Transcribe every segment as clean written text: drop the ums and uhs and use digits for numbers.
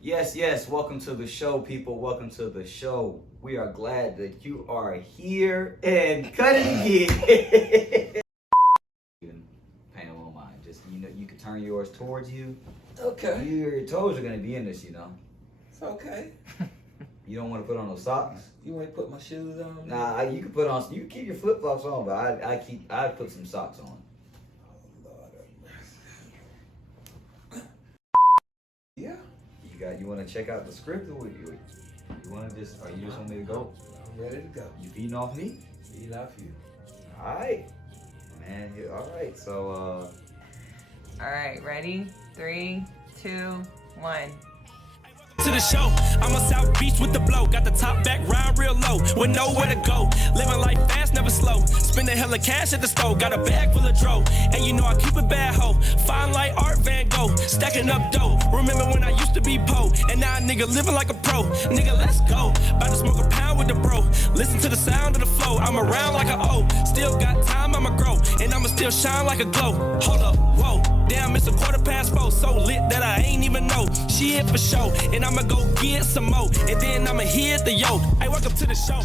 Yes. Welcome to the show, people. Welcome to the show. We are glad that you are here and cut it again. Pain on mine. Just you can turn yours towards you. Okay. Your toes are gonna be in this, It's okay. You don't want to put on those socks. You want to put my shoes on? Nah, you can put on. You can keep your flip flops on, but I put some socks on. Oh, Lord have mercy. Yeah. You want to check out the script, or you want to just? Are you just want me to go? I'm ready to go. You feeding off me? Eat off you. All right, man. All right. So All right, ready? 3, 2, 1. To the show, I'm a South Beach with the blow. Got the top back round real low, with nowhere to go. Living life fast, never slow. Spending hella cash at the store. Got a bag full of dro, and you know I keep it bad ho. Fine like Art Van Gogh, stacking up dough. Remember when I used to be po, and now a nigga living like a pro. Nigga, let's go. About to smoke a pound with the bro. Listen to the sound of the flow. I'm around like a O. Still got time, I'ma grow, and I'ma still shine like a glow. Hold up, whoa. Damn, it's 4:15, so lit that I ain't even know. She hit for show, and I'ma go get some more, and then I'ma hit the yo. Hey, welcome to the show.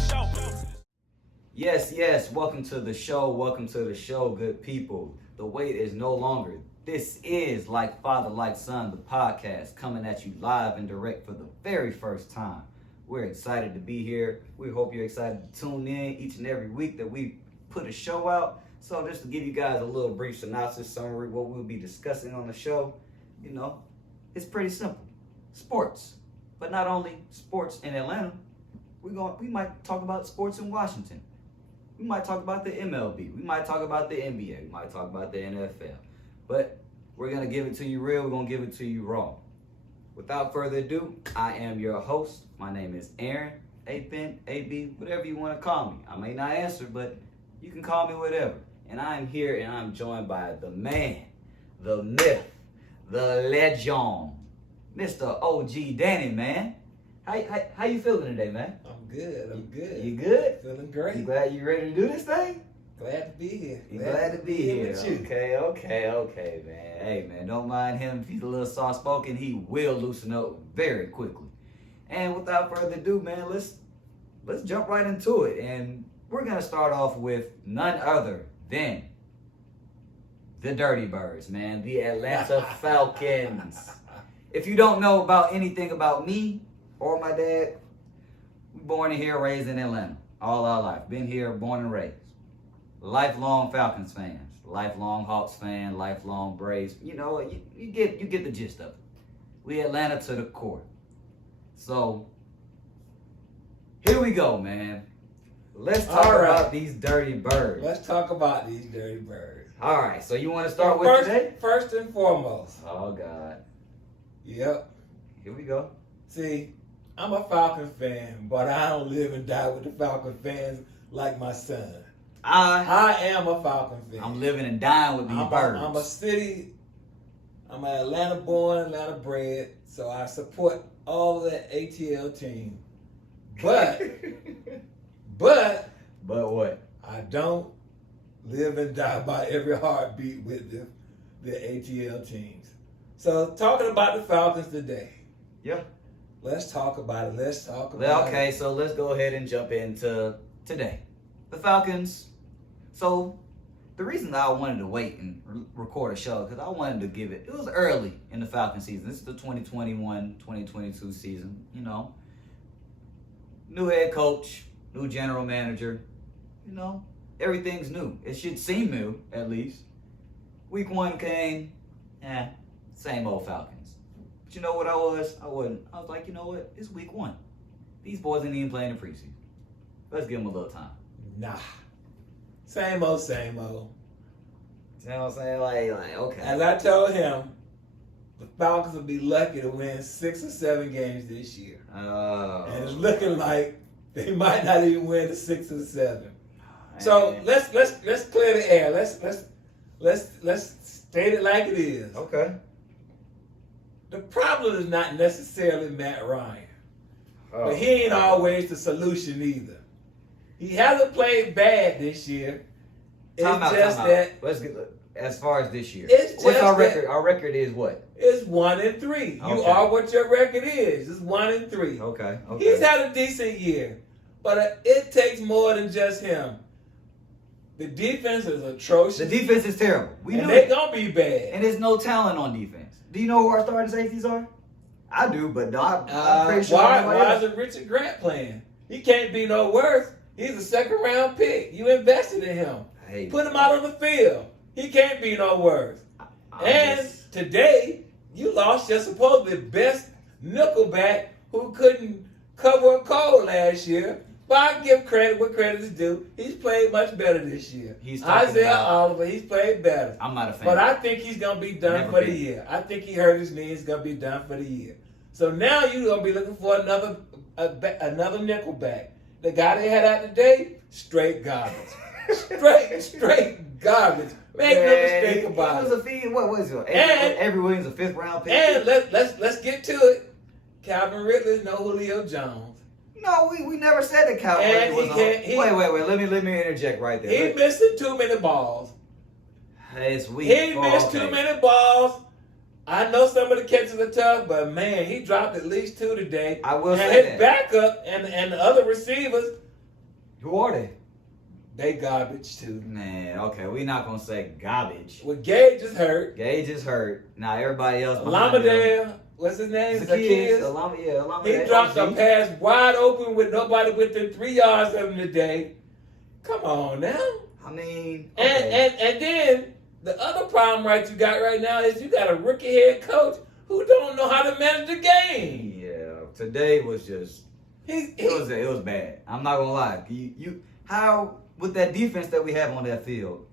yes. Welcome to the show. Welcome to the show, good people. The wait is no longer. This is Like Father, Like Son, the podcast, coming at you live and direct for the very first time. We're excited to be here. We hope you're excited to tune in each and every week that we put a show out. So just to give you guys a little brief synopsis, summary, what we'll be discussing on the show, it's pretty simple. Sports. But not only sports in Atlanta, we might talk about sports in Washington. We might talk about the MLB. We might talk about the NBA. We might talk about the NFL. But we're going to give it to you real. We're going to give it to you raw. Without further ado, I am your host. My name is Aaron, A-Pen, A-B, whatever you want to call me. I may not answer, but you can call me whatever. And I'm here and I'm joined by the man, the myth, the legend, Mr. OG Danny, man. How you feeling today, man? I'm good. You good? Feeling great. You glad you ready to do this thing? Glad to be here. You glad to be here. With you. Okay, man. Hey, man, don't mind him. If he's a little soft-spoken, he will loosen up very quickly. And without further ado, man, let's jump right into it. And we're going to start off with none other than the Dirty Birds, man. The Atlanta Falcons. If you don't know about anything about me or my dad, we born in here, raised in Atlanta all our life. Been here, born and raised. Lifelong Falcons fans, lifelong Hawks fan, lifelong Braves. You get the gist of it. We Atlanta to the core. So here we go, man. Let's talk about these Dirty Birds. Let's talk about these Dirty Birds. All right, so you want to start with today? First and foremost. Oh, God. Yep. Here we go. See, I'm a Falcons fan, but I don't live and die with the Falcons fans like my son. I am a Falcons fan. I'm living and dying with these birds. I'm an Atlanta born, Atlanta bred, so I support all of that ATL team. But what? I don't live and die by every heartbeat with the ATL teams. So talking about the Falcons today. Yeah. Let's talk about it. Okay, so let's go ahead and jump into today. The Falcons. So the reason that I wanted to wait and record a show, because I wanted to give it was early in the Falcon season. This is the 2021-2022 season, New head coach, new general manager, everything's new. It should seem new, at least. Week 1 came, same old Falcons. But you know what I was? I was like, you know what? It's week 1. These boys ain't even playing the preseason. Let's give them a little time. Nah. Same old. You know what I'm saying? Like okay. As I told him, the Falcons will be lucky to win 6 or 7 games this year. Oh. And it's looking like they might not even win the 6 or 7. So let's clear the air. Let's state it like it is. Okay. The problem is not necessarily Matt Ryan. But he ain't always the solution either. He hasn't played bad this year. It's Time out. that. as far as this year? It's What's just our that- record? Our record is what? It's 1-3. You Okay. are what your record is. It's 1-3. Okay. He's had a decent year, but it takes more than just him. The defense is atrocious. The defense is terrible. We and knew they're it. gonna be bad. And there's no talent on defense. Do you know who our starting safeties are? I do, but no, I'm pretty sure. Why isn't Richard Grant playing? He can't be no worse. He's a second round pick. You invested in him. Hey, Put him out on the field. He can't be no worse. I'm And just- today, you lost your supposedly best nickelback who couldn't cover a cold last year. But I give credit where credit is due. He's played much better this year. He's talking Isaiah about- Oliver, he's played better. I'm not a fan. But I think he's going to be done Never for the been. year. I think he hurt his knee. He's going to be done for the year. So now you're going to be looking for another nickelback. The guy they had out today, straight garbage. straight garbage. Make no mistake about It it. was a fee. What was it? And- Avery Williams, a 5th round pick. And let's get to it. Calvin Ridley is no Julio Jones. No, we never said that Calvin And was he on. can't- he- Wait. Let me interject right there. He Look, missing too many balls. it's weak. He Oh, missed okay. too many balls. I know some of the catches are tough, but man, he dropped at least 2 today. I will and say his that. backup and the other receivers, Who are they? they garbage too. Man, okay, we're not gonna say garbage. Well, Gage is hurt. Gage is hurt. Now everybody else. behind him- Lamadale, what's his name? Zacchaeus. Zacchaeus. Lamadale. He dropped a OG. pass wide open with nobody within 3 yards of him today. Come on now. I mean, okay. And then the other problem you got right now is you got a rookie head coach who don't know how to manage the game. Yeah, today was just He it was bad. I'm not gonna lie. You how with that defense that we have on that field,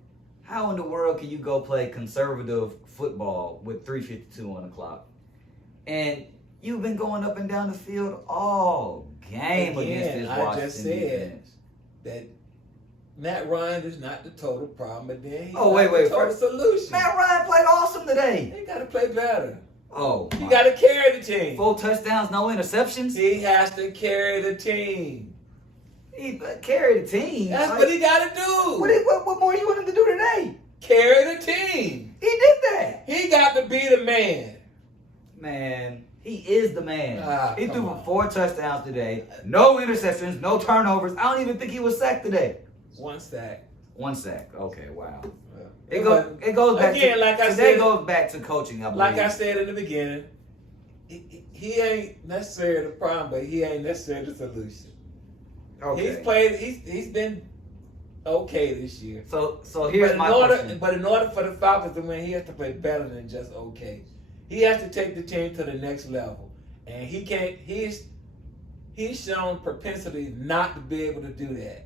how in the world can you go play conservative football with 3:52 on the clock? And you've been going up and down the field all game against Again, this I Washington just said defense. that Matt Ryan is not the total problem, but then he's Oh, wait, not the total first- solution. Matt Ryan played awesome today. He got to play better. Oh, He my. got to carry the team. 4 touchdowns, no interceptions. He has to carry the team. He carried the team. That's Like, what he got to do. what more you want him to do today? Carry the team. He did that. He got to be the man. Man, he is the man. He come threw on. 4 touchdowns today. No interceptions, no turnovers. I don't even think he was sacked today. 1 sack. 1 sack. Okay, wow. It It goes back Again, to like I today said- goes back to coaching, I believe. Like I said in the beginning, he ain't necessarily the problem, but he ain't necessarily the solution. Okay. He's been okay this year. So here's my question. But in order for the Falcons to win, he has to play better than just okay. He has to take the team to the next level, and he can't. He's shown propensity not to be able to do that.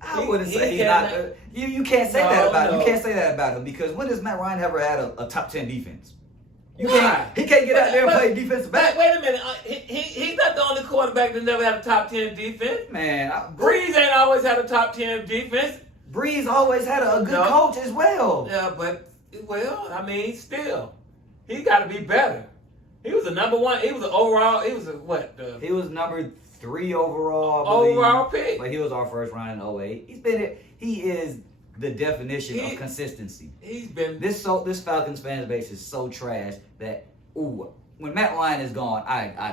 I wouldn't he say he's cannot- not. You can't say No, that about him. no. You can't say that about him because when has Matt Ryan ever had a top 10 defense? Why? He can't get out there and But- play defensive back. Wait a minute. He's not the only quarterback that never had a top 10 defense. Man, Breeze ain't always had a top 10 defense. Breeze always had a good No. coach as well. Yeah, but I mean, still, he got to be better. He was a number one. He was an overall. He was a what? He was number 3 overall. I believe. Overall pick. But he was our first round in 08. He is the definition of consistency. He's been This Falcons fan base is so trash that when Matt Ryan is gone, I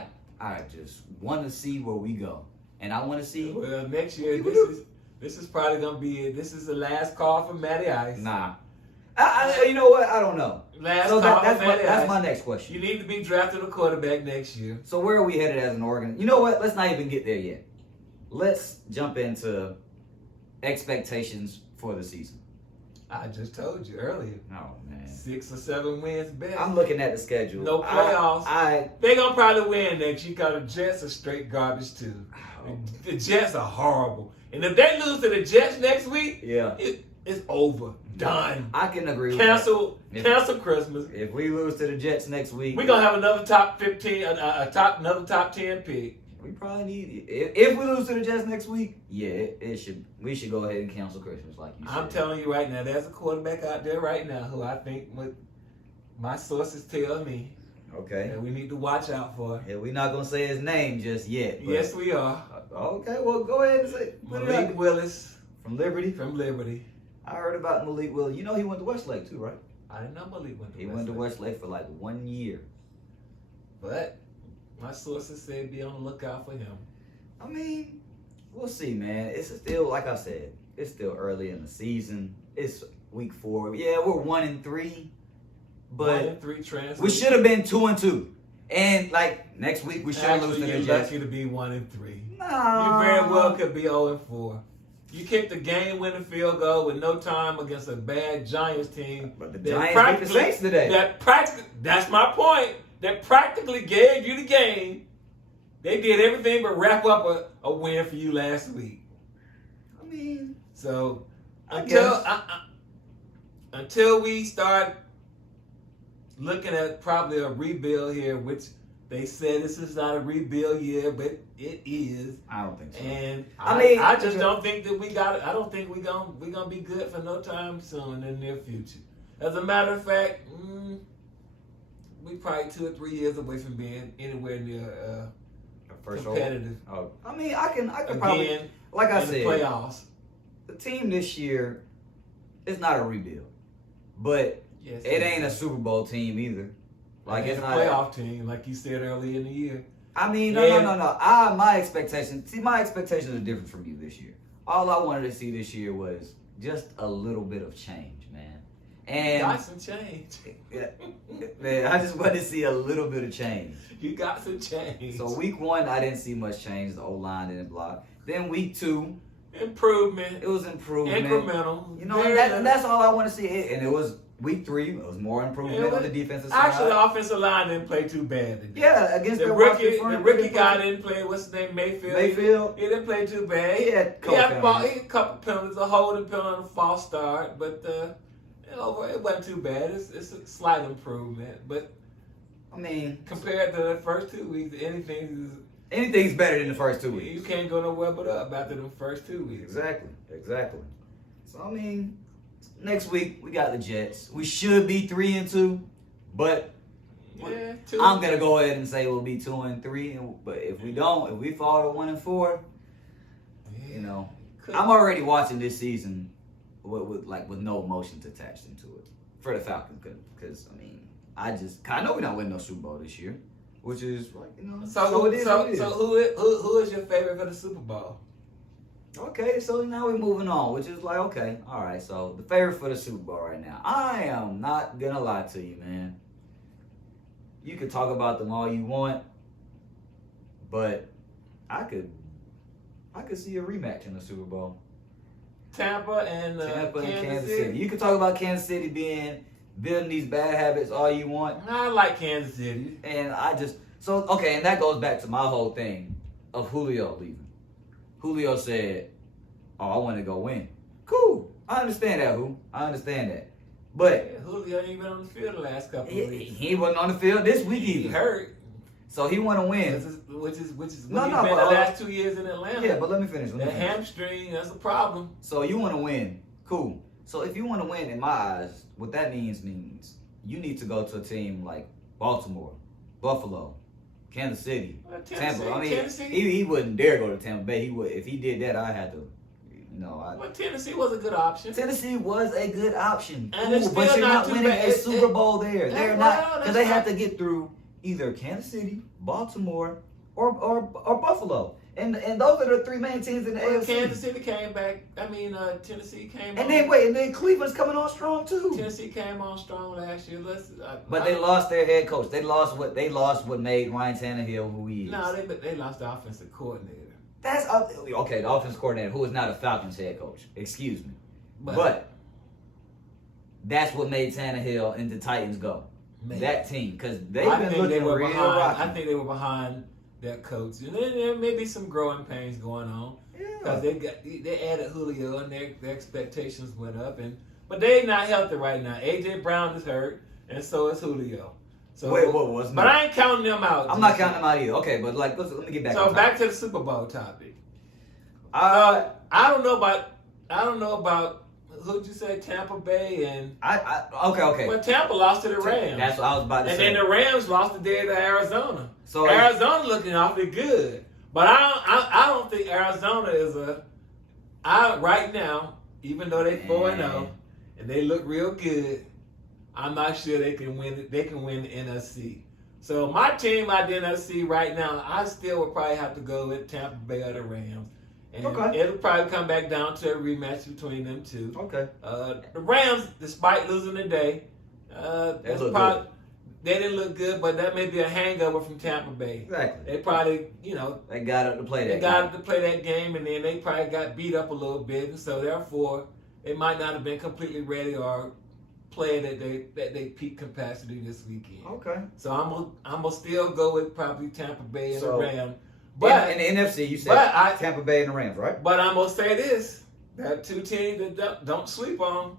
just want to see where we go, and I want to see. well next year. This is probably gonna be it. This is the last call for Matty Ice. Nah, you know what? I don't know. Last So call that's for Matty Ice. my next question. You need to be drafted a quarterback next year. So where are we headed as an organ? You know what? Let's not even get there yet. Let's jump into expectations for the season. I just told you earlier. Oh man, 6 or 7 wins best. I'm looking at the schedule. No playoffs. They're gonna probably win next year because the Jets are straight garbage too. The Jets are horrible. And if they lose to the Jets next week, Yeah, it's over. Done. I can agree. Cancel If- Christmas. If we lose to the Jets next week, We're gonna have another top 15, another top 10 pick. we probably need it. If we lose to the Jets next week, yeah, we should go ahead and cancel Christmas like you said. I'm telling you right now, there's a quarterback out there right now who I think my sources tell me Okay. that we need to watch out for. Yeah, we're not gonna say his name just yet. But, Yes, we are. Okay, well, go ahead and say put it out Malik there. Willis From Liberty. from Liberty. I heard about Malik Willis. You know he went to Westlake too, right? I didn't know Malik went to He Westlake. went to Westlake for like 1 year. But my sources say be on the lookout for him. I mean, we'll see, man. It's still, like I said, it's still early in the season. It's week 4. Yeah, we're 1-3, but 1-3 transfers. we should have been 2-2. And like next week, we should lose to Actually, the you're Jets. lucky to be 1-3. Nah. You very well could be 0-4. You kicked a game-winning field goal with no time against a bad Giants team. But the that Giants beat the practically- Saints today. That's my point. That practically gave you the game. They did everything but wrap up a win for you last week. I mean, So I guess. until we start looking at probably a rebuild here, which they said this is not a rebuild year, but it is. I don't think so. And I mean, I just don't think that we got it. I don't think we're gonna be good for no time soon in the near future. As a matter of fact, we probably 2 or 3 years away from being anywhere near First competitive. Oh, I mean, I can Again, probably, like I in the said, playoffs. the team this year is not a rebuild, but Yes, it ain't a Super Bowl team either. Like it's it's a not playoff team, like you said earlier in the year. I mean, Yeah. no. My expectations are different from you this year. All I wanted to see this year was just a little bit of change, man. And Got some change. man, I just wanted to see a little bit of change. You got some change. So week 1, I didn't see much change. The O-line didn't block. Then week 2, improvement, it was improvement. incremental. You know, and that's all I want to see. And it was week 3. It was more improvement on the defensive side. Actually, the offensive line didn't play too bad today. Yeah, against The the rookie Washington guy didn't play. What's his name? Mayfield. Mayfield. He didn't play too bad. He had He had a couple penalties, a holding penalty, and a false start, but it wasn't too bad. It's a slight improvement, but I mean, compared to the first 2 weeks, anything's better than the first 2 weeks. you can't go nowhere but up after the first 2 weeks. Exactly. So I mean, next week we got the Jets. We should be 3-2, but Yeah, I'm gonna go ahead and say we'll be 2-3. But if we don't, if we fall to 1-4, you know, I'm already watching this season with no emotions attached into it for the Falcons because I mean I know we're not winning no Super Bowl this year, which is like So it is. what it is. who is your favorite for the Super Bowl? Okay, so now we're moving on, which is like, okay, all right. So the favorite for the Super Bowl right now, I am not gonna lie to you, man. You can talk about them all you want, but I could see a rematch in the Super Bowl. Tampa and Kansas City. You can talk about Kansas City building these bad habits all you want, I like Kansas City. and and that goes back to my whole thing of Julio leaving. Julio said, "Oh, I want to go win." Cool, I understand that, I understand that, but Julio ain't been on the field the last couple of weeks. he wasn't on the field this week He either. hurt. So he want to win. Which is what he's No, been but, the last 2 years in Atlanta. Yeah, but let me finish. That hamstring, that's a problem. So you want to win. Cool. So if you want to win, in my eyes, what that means you need to go to a team like Baltimore, Buffalo, Kansas City, Tampa. I mean, he wouldn't dare go to Tampa Bay. He would. If he did that, I had to, Well, Tennessee was a good option. Tennessee was a good option. And it's but still you're not not too winning bad. a Super Bowl there. Yeah, They're well, not, that's because they have not- to get through either Kansas City, Baltimore, or Buffalo. And those are the 3 main teams in the Well, AFC. Kansas City came back. Tennessee came on. And then Cleveland's coming on strong too. Tennessee came on strong last year. But they lost their head coach. They lost what made Ryan Tannehill who he is. No, they lost the offensive coordinator. That's okay. The offense coordinator, who is not a Falcons head coach. Excuse me, but that's what made Tannehill and the Titans go. That team, because they've been looking real rocky. I think they were behind their coach, and then there may be some growing pains going on because they added Julio and their expectations went up, but they're not healthy right now. AJ Brown is hurt, and so is Julio. So, but I ain't counting them out. I'm not counting them out either. Okay, but let me get back. So back to the Super Bowl topic. I don't know about who'd you say, Tampa Bay and okay. Well, Tampa lost to the Rams. That's what I was about to say. And then the Rams lost today to Arizona. So Arizona looking awfully good, but I don't think Arizona is right now. even though they 4-0 Man. and they look real good, I'm not sure they can win. They can win the NFC. So my team out the NFC right now, I still would probably have to go with Tampa Bay or the Rams. And Okay. it'll probably come back down to a rematch between them two. Okay. The Rams, despite losing today, They look probably, they didn't look good, but that may be a hangover from Tampa Bay. Exactly. They probably, They got up to play that. they got up to play that game, and then they probably got beat up a little bit, and so therefore they might not have been completely ready or playing at they peak capacity this weekend. Okay. So I'm gonna still go with probably Tampa Bay and So, the Rams. But in the NFC, you said but Tampa Bay and the Rams, right? But I'm gonna say this: that two teams that don't sleep on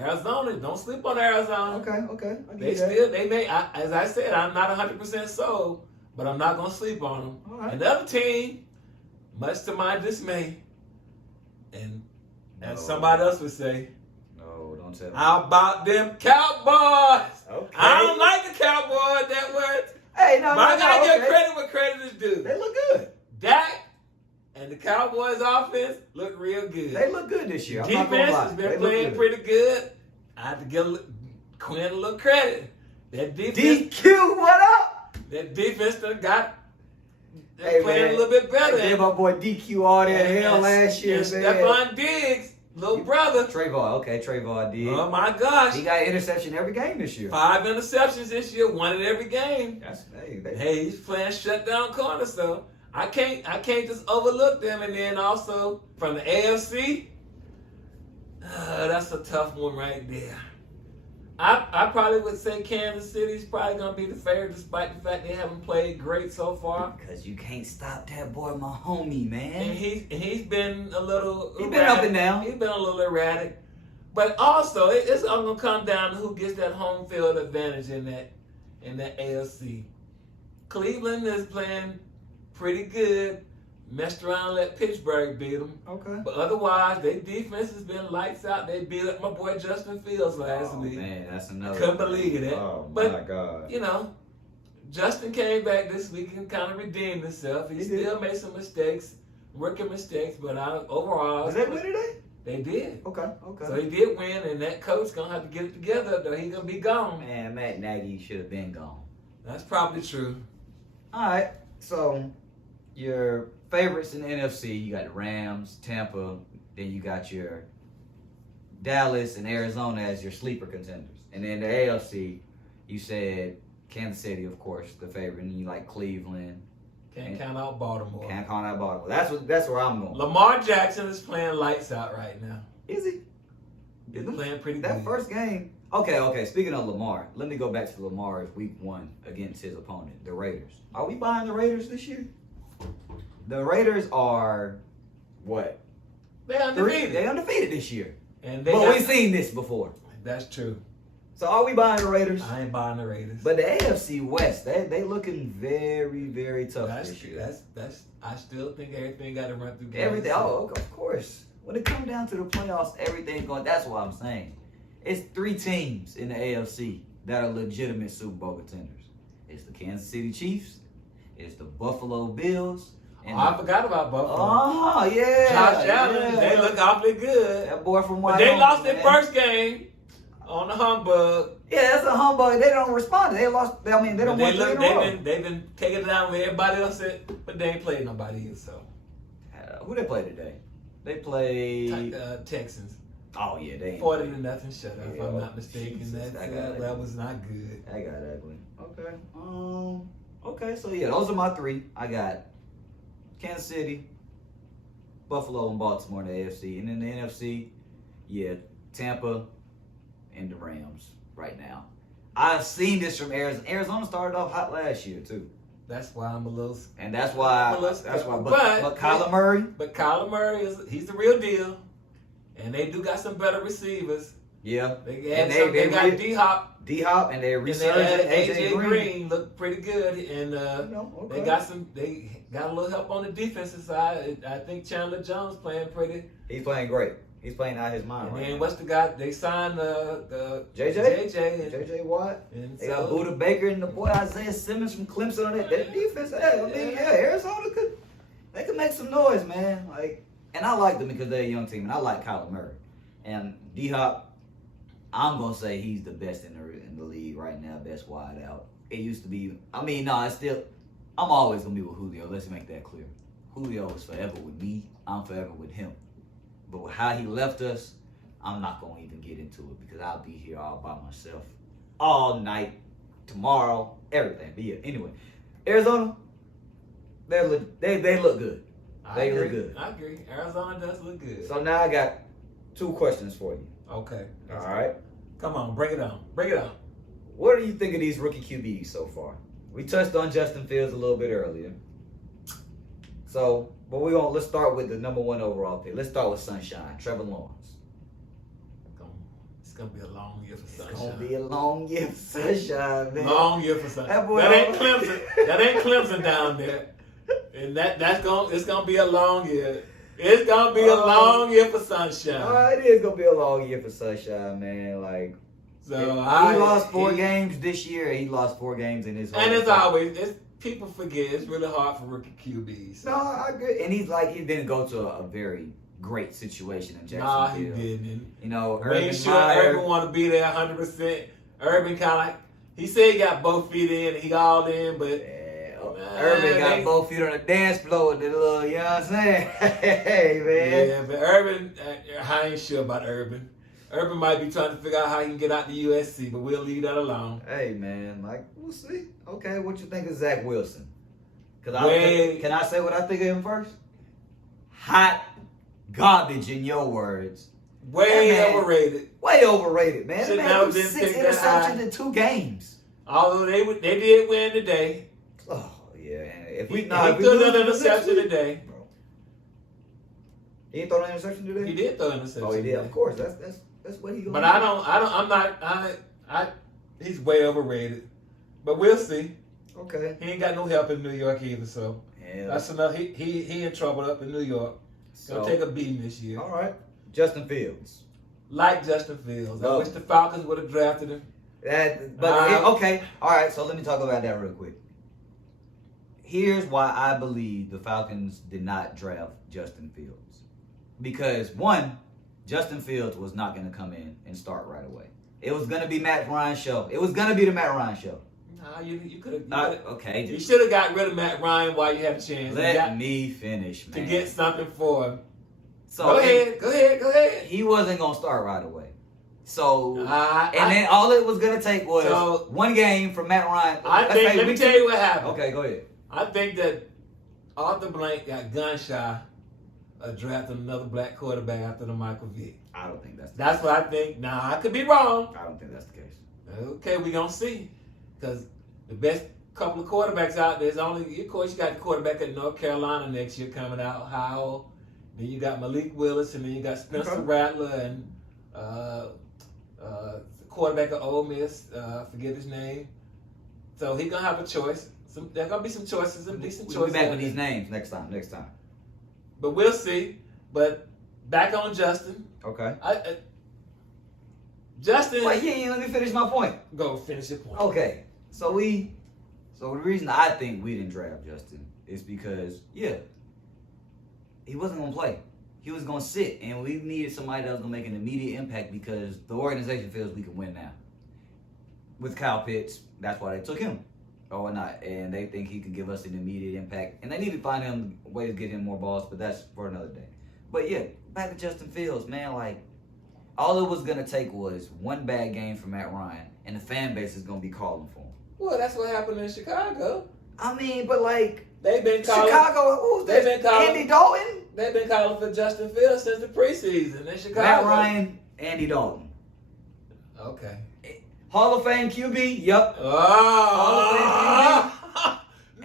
Arizona. Don't sleep on Arizona. Okay. I They get that. still they may. As I said, I'm not 100% sold, but I'm not gonna sleep on them. All right. Another team, much to my dismay, and as No. somebody else would say, No, don't tell me. how about them Cowboys? Okay. I don't like the Cowboys that much, Hey, no, but I gotta okay. give credit where credit is due. They look good. Dak and the Cowboys offense look real good. They look good this year. I'm not gonna Defense lie. has They been look playing good. pretty good. I have to give Quinn a little credit. That defense, DQ, what up? that defense done got Hey, playing man, a little bit better. They gave my boy DQ all that hell last year, and man. Stephon Diggs, little brother. Trayvon did. Oh my gosh. He got an interception every game this year. 5 interceptions this year, one in every game. Hey, He's playing shutdown corner, so I can't just overlook them. And then also from the AFC, that's a tough one right there. I probably would say Kansas City's probably gonna be the favorite, despite the fact they haven't played great so far. because you can't stop that boy, my homie, And man. he's been a little He's been up and down. He's been a little erratic. But also it's all gonna come down to who gets that home field advantage in that AFC. Cleveland is playing pretty good. Messed around and let Pittsburgh beat them. Okay. But otherwise, their defense has been lights out. They beat up my boy Justin Fields last Oh, week. man, that's another. Couldn't believe it. Oh, But, my God. You know, Justin came back this week and kind of redeemed himself. He He still made some mistakes, rookie mistakes, but overall, Was they win today? they did. Okay. So he did win, and that coach gonna have to get it together, though he gonna be gone. Man, Matt Nagy should have been gone. That's probably true. All right. So, your favorites in the NFC, you got the Rams, Tampa, then you got your Dallas and Arizona as your sleeper contenders. And then the AFC, you said Kansas City, of course, the favorite, and you like Cleveland. Can't count out Baltimore. Can't count out Baltimore. That's where I'm going. Lamar Jackson is playing lights out right now. Is he? He's playing pretty That good. first game. Okay. Speaking of Lamar, let me go back to Lamar's week 1 against his opponent, the Raiders. Are we buying the Raiders this year? The Raiders are what? They're undefeated. They undefeated this year. And But we've seen this before. That's true. So are we buying the Raiders? I ain't buying the Raiders. But the AFC West, they looking very, very tough this year. That's I still think everything got to run through. Everything. Kansas Oh, of course. When it comes down to the playoffs, everything's going. That's what I'm saying. It's 3 teams in the AFC that are legitimate Super Bowl contenders. It's the Kansas City Chiefs. It's the Buffalo Bills. And I forgot about Buffalo. Oh, yeah. Josh Allen, yeah. they look awfully good. That boy from But Wyoming. they lost their man. first game on the humbug. Yeah, that's a humbug. They don't respond. They lost. I mean, they don't But win 3 in a row. they've been taking it down with everybody else, but they ain't played nobody else. So Who they play today? They play. Texans. Oh yeah, they ain't 40-0 shut up. If Yeah, I'm not mistaken. Jesus, That was not good. I got ugly. Okay. Okay. So yeah, those are my 3. I got Kansas City, Buffalo, and Baltimore in the AFC, and in the NFC, yeah, Tampa and the Rams right now. I've seen this from Arizona. Arizona started off hot last year too, That's why I'm a little. and that's why. But Kyler Murray. But Kyler Murray he's the real deal, and they do got some better receivers. Yeah. They D got D-Hop. Hop and they And they resurged added AJ Green. looked pretty good, and Okay. they got a little help on the defensive side. I think Chandler Jones playing pretty. He's playing great. He's playing out his mind And right then now. what's the guy they signed the JJ? and, JJ Watt. and They got Buda Baker and the boy Isaiah Simmons from Clemson on that defense. Hey, I mean, yeah, Arizona could make some noise, man. Like, and I like them because they're a young team, and I like Kyler Murray. And D-Hop, I'm going to say he's the best in the league right now, best wide out. It used to be, it's still, I'm always going to be with Julio. Let's make that clear. Julio is forever with me. I'm forever with him. But with how he left us, I'm not going to even get into it because I'll be here all by myself all night, tomorrow, everything. But yeah, anyway, Arizona, they look good. They look good. I agree. Arizona does look good. So now I got 2 questions for you. Okay. All right. Come on, break it down. Break it down. What do you think of these rookie QBs so far? We touched on Justin Fields a little bit earlier. So, but let's start with the number 1 overall pick. Let's start with Sunshine, Trevor Lawrence. It's gonna be a long year for Sunshine. It's gonna be a long year for Sunshine, man. Long year for Sunshine. That ain't Clemson. That ain't Clemson down there. And it's gonna be a long year. It's gonna be a long year for Sunshine. It is gonna be a long year for Sunshine, man. Like, so he lost 4 games this year. He lost 4 games in his whole And it's career. always people forget it's really hard for rookie QBs. No, I agree. And he didn't go to a very great situation in Jacksonville. Nah, he didn't. You know, Urban want to be there 100%. Urban kind of like, he said he got both feet in and he all in, but Urban got both feet on the dance floor with the little, you know what I'm saying? Hey, man. Yeah, but Urban, I ain't sure about Urban. Urban might be trying to figure out how he can get out the USC, but we'll leave that alone. Hey, man, we'll see. Okay, what you think of Zach Wilson? Can I say what I think of him first? Hot garbage, in your words. Way overrated. Way overrated, man. Should Man never threw been 6 picked that interceptions high. in 2 games. Although they did win today. Oh, yeah. And He threw another interception today. He didn't throw an interception today? He did throw an interception. Oh, he did. today. Of course. That's what he going But he's way overrated. But we'll see. Okay. He ain't got no help in New York either, so Yeah. that's enough. He in trouble up in New York. Gonna take a beating this year. All right. Justin Fields. Like Justin Fields. I No. wish the Falcons would have drafted him. Okay. All right. So let me talk about that real quick. Here's why I believe the Falcons did not draft Justin Fields. Because, 1, Justin Fields was not going to come in and start right away. It was going to be Matt Ryan's show. It was going to be the Matt Ryan show. Nah, you could have. Okay. You should have got rid of Matt Ryan while you had a chance. Let me finish, man. To get something for him. So Go ahead. He wasn't going to start right away. So, and then all it was going to take was 1 game from Matt Ryan. Let me tell you what happened. Okay, go ahead. I think that Arthur Blank got gun shy of drafting another black quarterback after the Michael Vick. I don't think that's the That's case. what I think. Now, I could be wrong. I don't think that's the case. Okay, we're going to see. Because the best couple of quarterbacks out there is only, of course, you got the quarterback at North Carolina next year coming out, Howell. Then you got Malik Willis, and then you got Spencer Rattler, and the quarterback of Ole Miss, forget his name. So he's going to have a choice. There going to be some choices, some decent choices. We'll be back with these names next time. But we'll see. But back on Justin. Okay. Justin. Wait, yeah, let me finish my point. Go finish your point. Okay. So the reason I think we didn't draft Justin is because, he wasn't going to play. He was going to sit, and we needed somebody that was going to make an immediate impact because the organization feels we can win now. With Kyle Pitts, that's why they took him. Or not. And they think he can give us an immediate impact. And they need to find him a way to get him more balls, but that's for another day. But yeah, back to Justin Fields, man, all it was going to take was 1 bad game from Matt Ryan, and the fan base is going to be calling for him. Well, that's what happened in Chicago. But They've been calling. Chicago, who's They've that? been calling. Andy Dalton? They've been calling for Justin Fields since the preseason in Chicago. Matt Ryan, Andy Dalton. Okay. Hall of Fame QB, yep. No,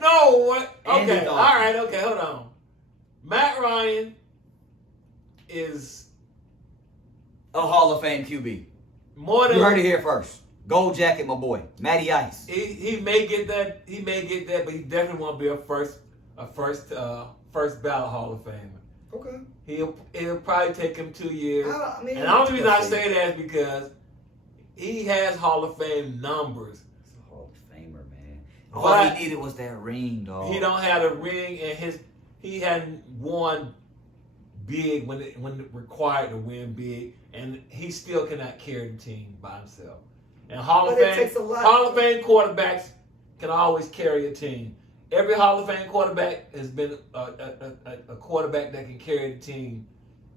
what? Andy Okay, Dalton. all right, okay, hold on. Matt Ryan is A Hall of Fame QB. more than You heard it here first. Gold jacket, my boy. Matty Ice. he may get that. He may get that, but he definitely won't be a first ballot Hall of Famer. Okay. It'll probably take him 2 years. I mean, And the only reason I say that is because he has Hall of Fame numbers. He's a Hall of Famer, man. All But he needed was that ring, dog. he don't have a ring, and he hadn't won big when required to win big, and he still cannot carry the team by himself. And Hall of Fame quarterbacks can always carry a team. Every Hall of Fame quarterback has been a quarterback that can carry the team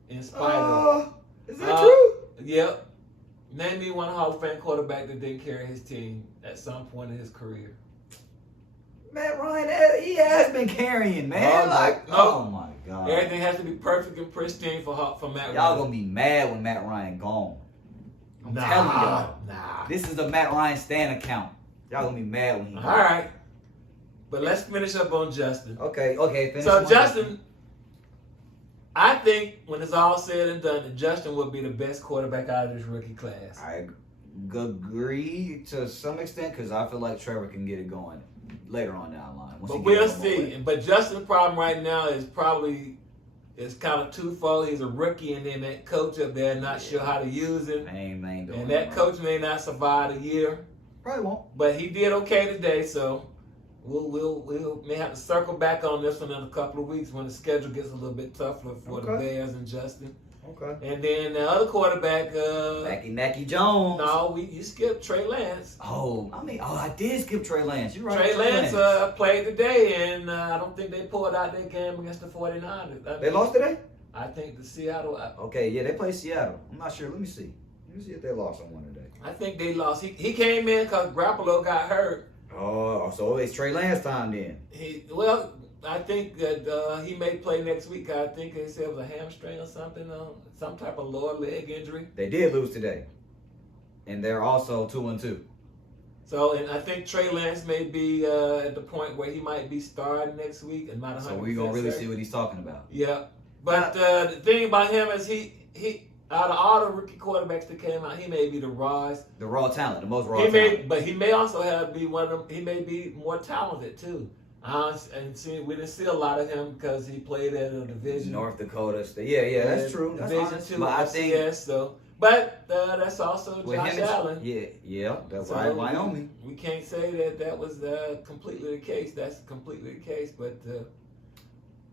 in spite of. Is that true? Yep. Name me one Hall of Fame quarterback that didn't carry his team at some point in his career. Matt Ryan, he has been carrying, man. Oh my God. Everything has to be perfect and pristine for Matt Ryan. Y'all gonna be mad when Matt Ryan gone. I'm telling y'all. Nah. This is a Matt Ryan Stan account. Y'all gonna be mad when he gone. All right. But let's finish up on Justin. Okay. Finish So Justin, I think when it's all said and done, that Justin will be the best quarterback out of this rookie class. I agree to some extent because I feel like Trevor can get it going later on down the line. But we'll see. But Justin's problem right now is kind of twofold. He's a rookie, and then that coach up there not sure how to use him. And that coach may not survive a year. Probably won't. But he did okay today, so we'll may have to circle back on this one in a couple of weeks when the schedule gets a little bit tougher for the Bears and Justin. Okay. And then the other quarterback, Nacky Jones. No, you skipped Trey Lance. I did skip Trey Lance. You're right. Trey Lance played today, and I don't think they pulled out their game against the 49ers. They lost today? I think the Seattle. Okay, yeah, they played Seattle. I'm not sure. Let me see if they lost on one today. I think they lost. He came in because Garoppolo got hurt. Oh, so it's Trey Lance time then. I think that he may play next week. I think they said it was a hamstring or something, some type of lower leg injury. They did lose today, and they're also 2-2. So, and I think Trey Lance may be at the point where he might be starting next week and not 100%. So we're gonna really see what he's talking about. Yeah, but the thing about him is he out of all the rookie quarterbacks that came out, he may be the raw talent, the most raw talent. But he may also be one of them. He may be more talented too. We didn't see a lot of him because he played at a division. North Dakota State. Yeah, that's true. Division 2 FCS, so. But that's also Josh Allen. Yeah, that's right. Wyoming. We can't say that was completely the case. That's completely the case, but.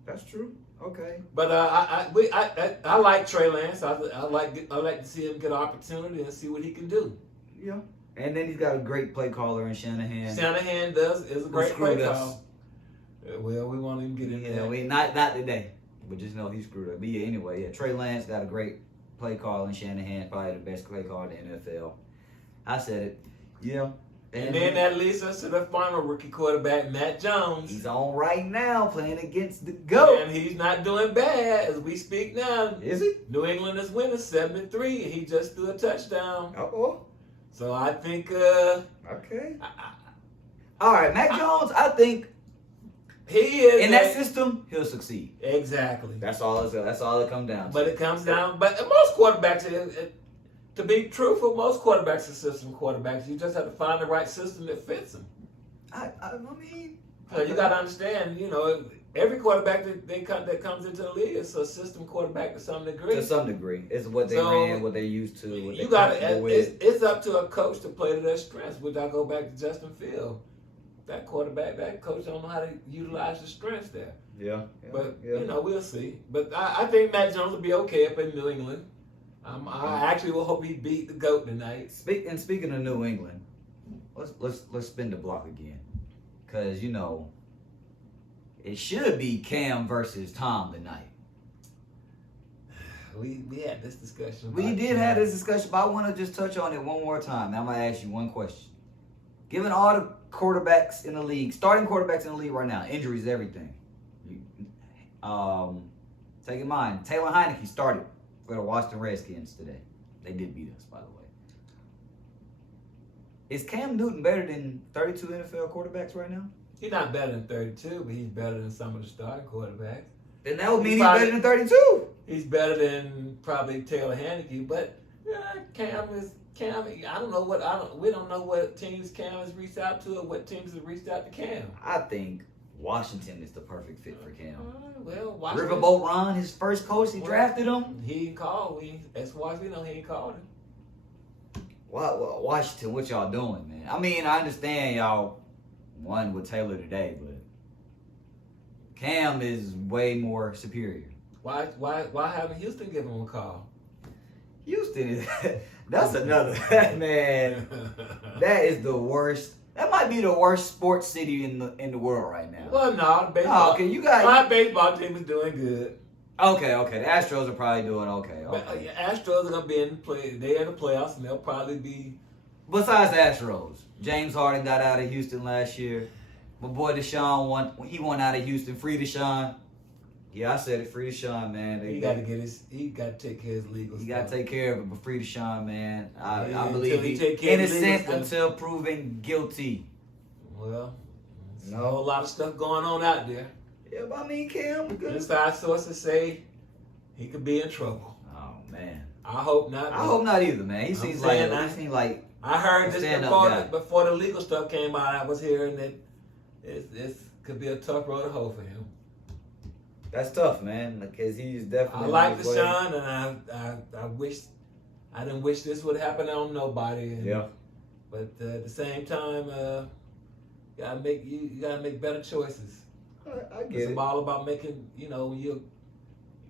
That's true. Okay. But I like Trey Lance. I like to see him get an opportunity and see what he can do. Yeah. And then he's got a great play caller in Shanahan. Shanahan is a great play caller. Well, we won't even get into that. Not today. But just know he screwed up. But yeah, anyway, Trey Lance got a great play call in Shanahan, probably the best play call in the NFL. I said it. Yeah. And then that leads us to the final rookie quarterback, Matt Jones. He's on right now playing against the GOAT. And he's not doing bad as we speak now. Is he? New England is winning 7-3, and he just threw a touchdown. Uh-oh. So I think... okay. All right, Mac Jones, I think... He is... In that system, he'll succeed. Exactly. That's all it comes down to. But it comes down... But most quarterbacks... To be truthful, most quarterbacks are system quarterbacks. You just have to find the right system that fits them. I mean... So you got to understand, every quarterback that comes into the league is a system quarterback to some degree. To some degree. It's what they ran, what they're used to, what you got it's up to a coach to play to their strengths, which I go back to Justin Fields. That quarterback, that coach don't know how to utilize the strengths there. Yeah. But, we'll see. But I think Matt Jones will be okay up in New England. I actually will hope he beat the GOAT tonight. Speaking of New England, let's spin the block again. Because, it should be Cam versus Tom tonight. We had this discussion. We did have this discussion, but I want to just touch on it one more time. Now I'm going to ask you one question. Given all the quarterbacks in the league, starting quarterbacks in the league right now, injuries, everything. Take in mind, Taylor Heineke started for the Washington Redskins today. They did beat us, by the way. Is Cam Newton better than 32 NFL quarterbacks right now? He's not better than 32, but he's better than some of the starting quarterbacks. Then that would mean he's better than 32. He's better than probably Taylor Heineke, but Cam. I don't know we don't know what teams Cam has reached out to or what teams have reached out to Cam. I think Washington is the perfect fit for Cam. Washington. Riverboat Ron, his first coach, he drafted him. He ain't called. As far as we know, he ain't called him. Washington, what y'all doing, man? I mean, I understand y'all won with Taylor today, but Cam is way more superior. Why haven't Houston given him a call? Houston is that's another man. That is the worst. That might be the worst sports city in the world right now. Well, no, the baseball. Oh, okay, you got my baseball team is doing good. Okay. The Astros are probably doing okay. But, Astros are gonna be in the play. They in the playoffs, and they'll probably be. Besides the Astros, James Harden got out of Houston last year. My boy Deshaun won. He won out of Houston. Free Deshaun. Yeah, I said it. Free Deshaun, man. He got to get his. He got to take care of his legal. He got to take care of it. But free Deshaun, man. I until believe he he's take care of his legal innocent stuff. until proven guilty. Well, there's a whole lot of stuff going on out there. Yeah, but I mean, Cam, good. Inside sources say he could be in trouble. Oh man. I hope not. I hope not either, man. He seems like I heard this stand-up guy. before the legal stuff came out. I was hearing that this could be a tough road to hoe for him. That's tough, man, because he's definitely. I like on his way. Deshaun, and I wish I didn't wish this would happen on nobody. Yeah. But at the same time, you gotta make better choices. I get It's it. all about making. When you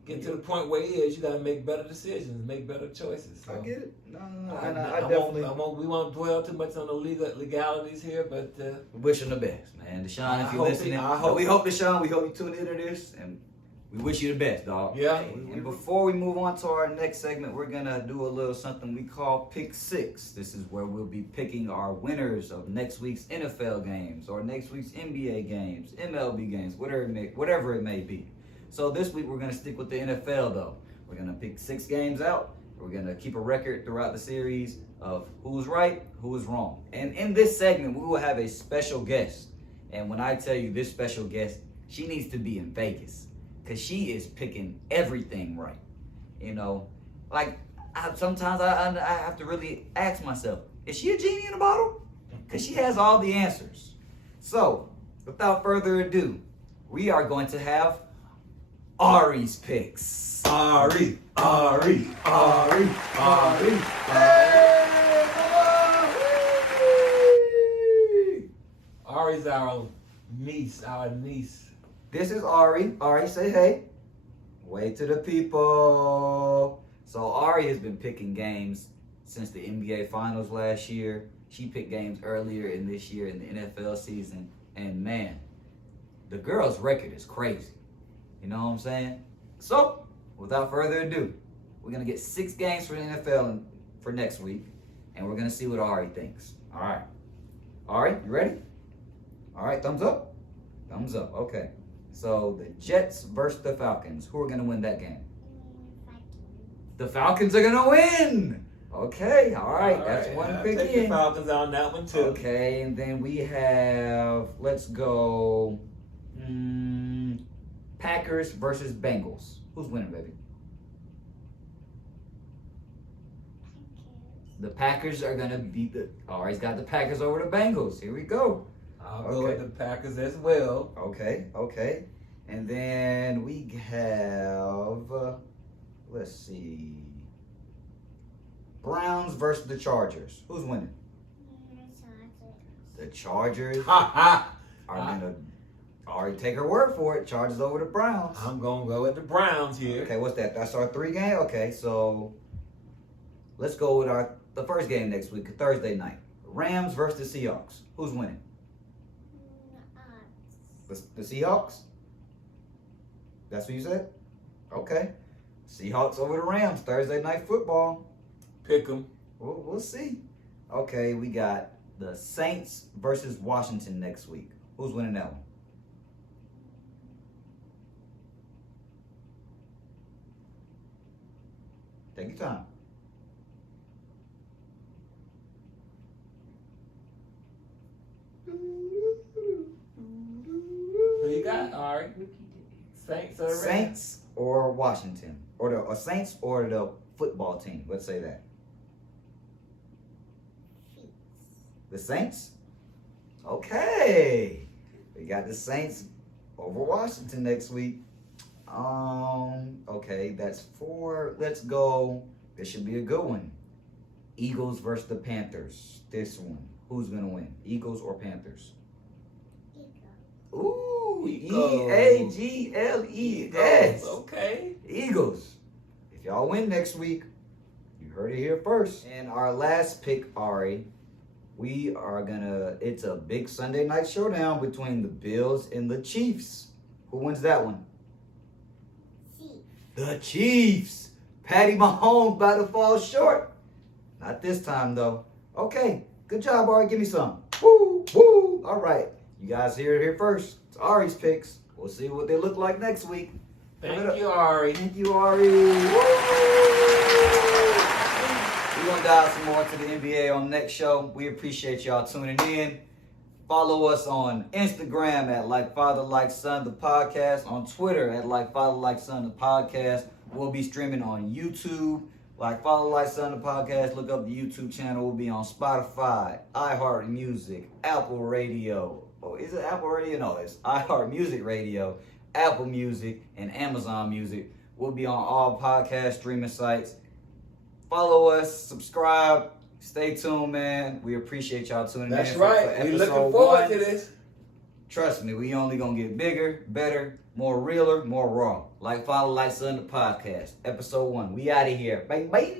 get to the point where he is, you gotta make better decisions, make better choices. So. I get it. No. I definitely we won't dwell too much on the legalities here, but wish him the best, man. Deshaun, if you're hope listening, we hope Deshaun, we hope you tune into this, and we wish you the best, dog. Yeah. And before we move on to our next segment, we're gonna do a little something we call Pick Six. This is where we'll be picking our winners of next week's NFL games or next week's NBA games, MLB games, whatever it may be. So this week we're gonna stick with the NFL though. We're gonna pick 6 games out. We're gonna keep a record throughout the series of who's right, who is wrong. And in this segment, we will have a special guest. And when I tell you this special guest, she needs to be in Vegas. Because she is picking everything right. Sometimes I have to really ask myself, is she a genie in a bottle? Because she has all the answers. So, without further ado, we are going to have Ari's picks. Ari. Hey, Ari's our niece. This is Ari. Ari, say hey. Wave to the people. So Ari has been picking games since the NBA Finals last year. She picked games earlier in this year in the NFL season. And man, the girl's record is crazy. You know what I'm saying? So, without further ado, we're going to get 6 games for the NFL for next week. And we're going to see what Ari thinks. All right. Ari, you ready? All right, thumbs up? Thumbs up, okay. So, the Jets versus the Falcons. Who are going to win that game? The Falcons are going to win! Okay, all right. That's one pick take in. the Falcons on that one, too. Okay, and then we have, let's go, Packers versus Bengals. Who's winning, baby? The Packers are going to beat Ari's got the Packers over the Bengals. Here we go. I'll go with the Packers as well. Okay. And then we have, let's see, Browns versus the Chargers. Who's winning? The Chargers are going to, Ari, take her word for it. Chargers over the Browns. I'm going to go with the Browns here. Okay, what's that? That's our 3 game? Okay, so let's go with the first game next week, Thursday night. Rams versus the Seahawks. Who's winning? The Seahawks? That's what you said? Okay. Seahawks over the Rams, Thursday night football. Pick them. We'll see. Okay, we got the Saints versus Washington next week. Who's winning that one? Take your time. Who you got, Ari? Saints or Rams? Saints or Washington? Or Saints or the football team? Let's say that. The Saints? Okay. We got the Saints over Washington next week. Okay, that's 4. Let's go. This should be a good one. Eagles versus the Panthers. This one. Who's going to win? Eagles or Panthers? Ooh, Eagles. Eagles. Okay. Eagles. If y'all win next week, you heard it here first. And our last pick, Ari, it's a big Sunday night showdown between the Bills and the Chiefs. Who wins that one? The Chiefs. Patty Mahomes about to fall short. Not this time, though. Okay, good job, Ari. Give me some. Woo, woo. All right, you guys hear it here first. It's Ari's picks. We'll see what they look like next week. Thank you, Ari. Thank you, Ari. Woo. We're going to dive some more to the NBA on the next show. We appreciate y'all tuning in. Follow us on Instagram at Like Father Like Son the Podcast, on Twitter at Like Father Like Son the Podcast. We'll be streaming on YouTube, Like Father Like Son the Podcast. Look up the YouTube channel. We'll be on Spotify, iHeart Music, Apple Radio. Oh, is it Apple Radio? No, it's iHeart Music Radio, Apple Music, and Amazon Music. We'll be on all podcast streaming sites. Follow us, subscribe. Stay tuned, man. We appreciate y'all tuning in. That's right. We're looking forward to this. Trust me, we only gonna get bigger, better, more realer, more raw. Like Father, Like Son, the podcast. Episode 1. We out of here. Bye, bye.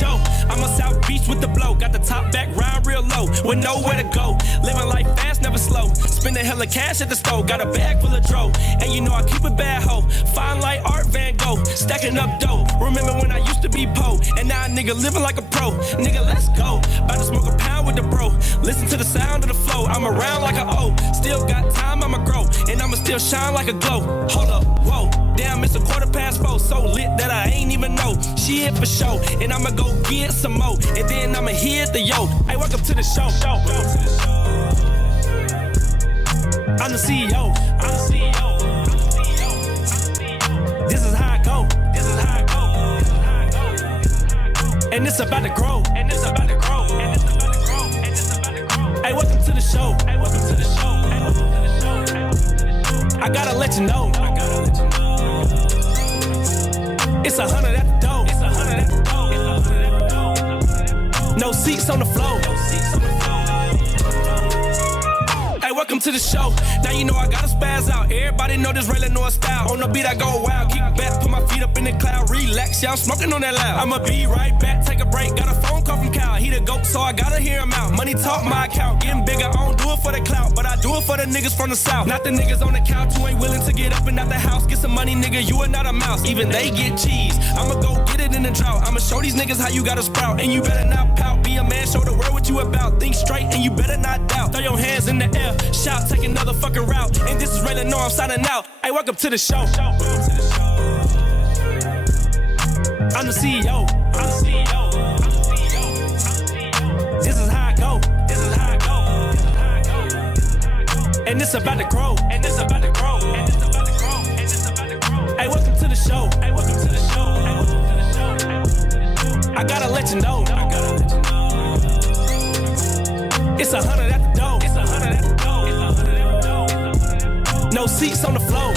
Show. I'm on South Beach with the blow. Got the top back, ride real low. With nowhere to go. Living life fast, never slow. Spending hella cash at the store. Got a bag full of dro. And you know I keep a bad hoe. Fine like Art Van Gogh. Stacking up dough. Remember when I used to be po. And now a nigga living like a pro. Nigga, let's go. About to smoke a pound with the bro. Listen to the sound of the flow. I'm around like a O. Still got time, I'ma grow. And I'ma still shine like a glow. Hold up, whoa. Damn, it's 4:15. So lit that I ain't even know. She hit for show. And I'ma go get some more, and then I'ma hit the yo. Hey, welcome to the show. I'm the CEO. This is how I go. And it's about to grow. Hey, welcome to the show. I gotta let you know. It's 100 at the door. No seats on the floor. Hey, welcome to the show. Now you know I gotta spaz out. Everybody know this Raylan North style. On the beat I go wild. Kick back, put my feet up in the cloud. Relax, yeah, I'm smoking on that loud. I'ma be right back, take a break. Got a phone call from Cal. He the GOAT, so I gotta hear him out. Money talk my account. Getting bigger, I don't do it for the clout. But I do it for the niggas from the south. Not the niggas on the couch who ain't willing to get up and out the house. Get some money, nigga, you are not a mouse. Even they get cheese. I'ma go get it in the drought. I'ma show these niggas how you gotta sprout. And you better not pout. Be a man, show the world what you about. Think straight and you better not doubt. Throw your hands in the air. Shout, take another fucking route. And this is Raylan North, I'm signing out. Hey, welcome to the show. I'm the CEO. This is how I go. And it's about to grow. Hey, welcome to the show. I gotta let you know. It's 100 at the door. No seats on the floor.